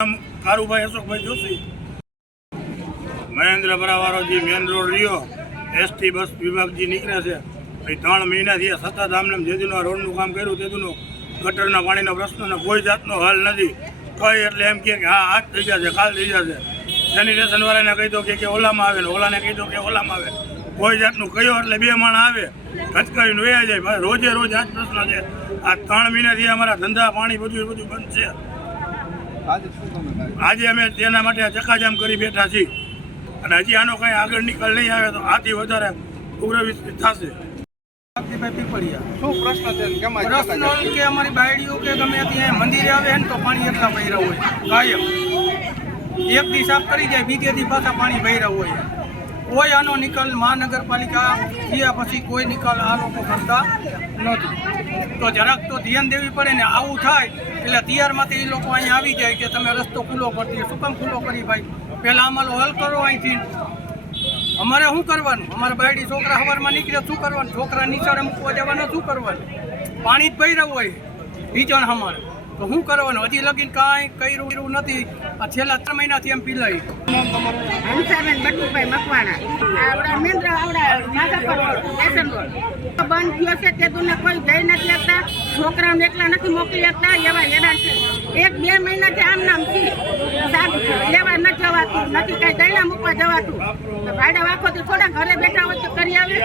કારુભાઈ અશોકભાઈ Joshi Mahendra બરાવારોજી main road રહ્યો ST bus વિભાગજી નીકળે છે. 3 મહિનાથી સતત આમને જેદીનું રોડનું કામ કર્યું તેદીનું ગટરના પાણીનો પ્રશ્નનો કોઈ જાતનો હલ નથી. કઈ એટલે એમ કે હા આજ થઈ જશે કાલ થઈ જશે. સેનિટેશન વાળાને કહી દો કે ઓલામાં આવે ને ઓલાને કહી દો કે ઓલામાં આવે. કોઈ જાતનું કયો એટલે 2 માણસ આવે ધચકાવીને વયા જાય. ભાઈ રોજે રોજ આ જ પ્રશ્ન છે. આ 3 મહિનાથી અમારા ધંધા પાણી બધું બંધ છે. આજે અમે તેના માટે ચક્કાજામ કરી બેઠા છીએ અને હજી આનો કઈ આગળ નિકાલ નહીં આવે તો આથી વધારે ઉગ્ર વિસ્તૃત થશે. શું પ્રશ્ન છે? પ્રશ્ન કે અમારી બાયડીઓ કે ગમે ત્યાં મંદિરે આવે ને તો પાણી એટલા ભર્યા હોય કાયમ. એક દી સાફ કરી જાય બીજે દી પાછા પાણી ભર્યા હોય. કોઈ આનો નિકાલ મહાનગરપાલિકા થયા પછી કોઈ નિકાલ આ લોકો કરતા નથી. તો જરાક તો ધ્યાન દેવી પડે ને. આવું થાય એટલે તૈયારમાંથી એ લોકો અહીંયા આવી જાય કે તમે રસ્તો ખુલ્લો કરતી. શું કામ ખુલ્લો કરી ભાઈ? પહેલાં અમારો હલ કરો અહીંથી. અમારે શું કરવાનું? અમારા બાયડી છોકરા સવારમાં નીકળે શું કરવાનું? છોકરા નિશાળે મૂકવા જવાના શું કરવાનું? પાણી જ ભર્યું હોય બીજણ અમારે તો શું કરવાનું? હજી લગીને કાંઈ કર્યું નથી. આ છેલ્લા 3 મહિનાથી એમ પીલાઈ. હંસાબેન બટુભાઈ મકવાણા આવડા મેન્દ્ર આવડા માધાપર રોડ સ્ટેશન રોડ બંધ થયો છે. તે તું કોઈ જઈ નથી શકતા. છોકરાઓને એકલા નથી મોકલી શકતા. એવા હેરાન છે. 1-2 મહિનાથી આમ નામ છે. લેવા ન જવાતું નથી. કઈ દૈણા મૂકવા જવાતું. ભાડા વાખોથી થોડા ઘરે બેઠા હોય તો કરી આવે.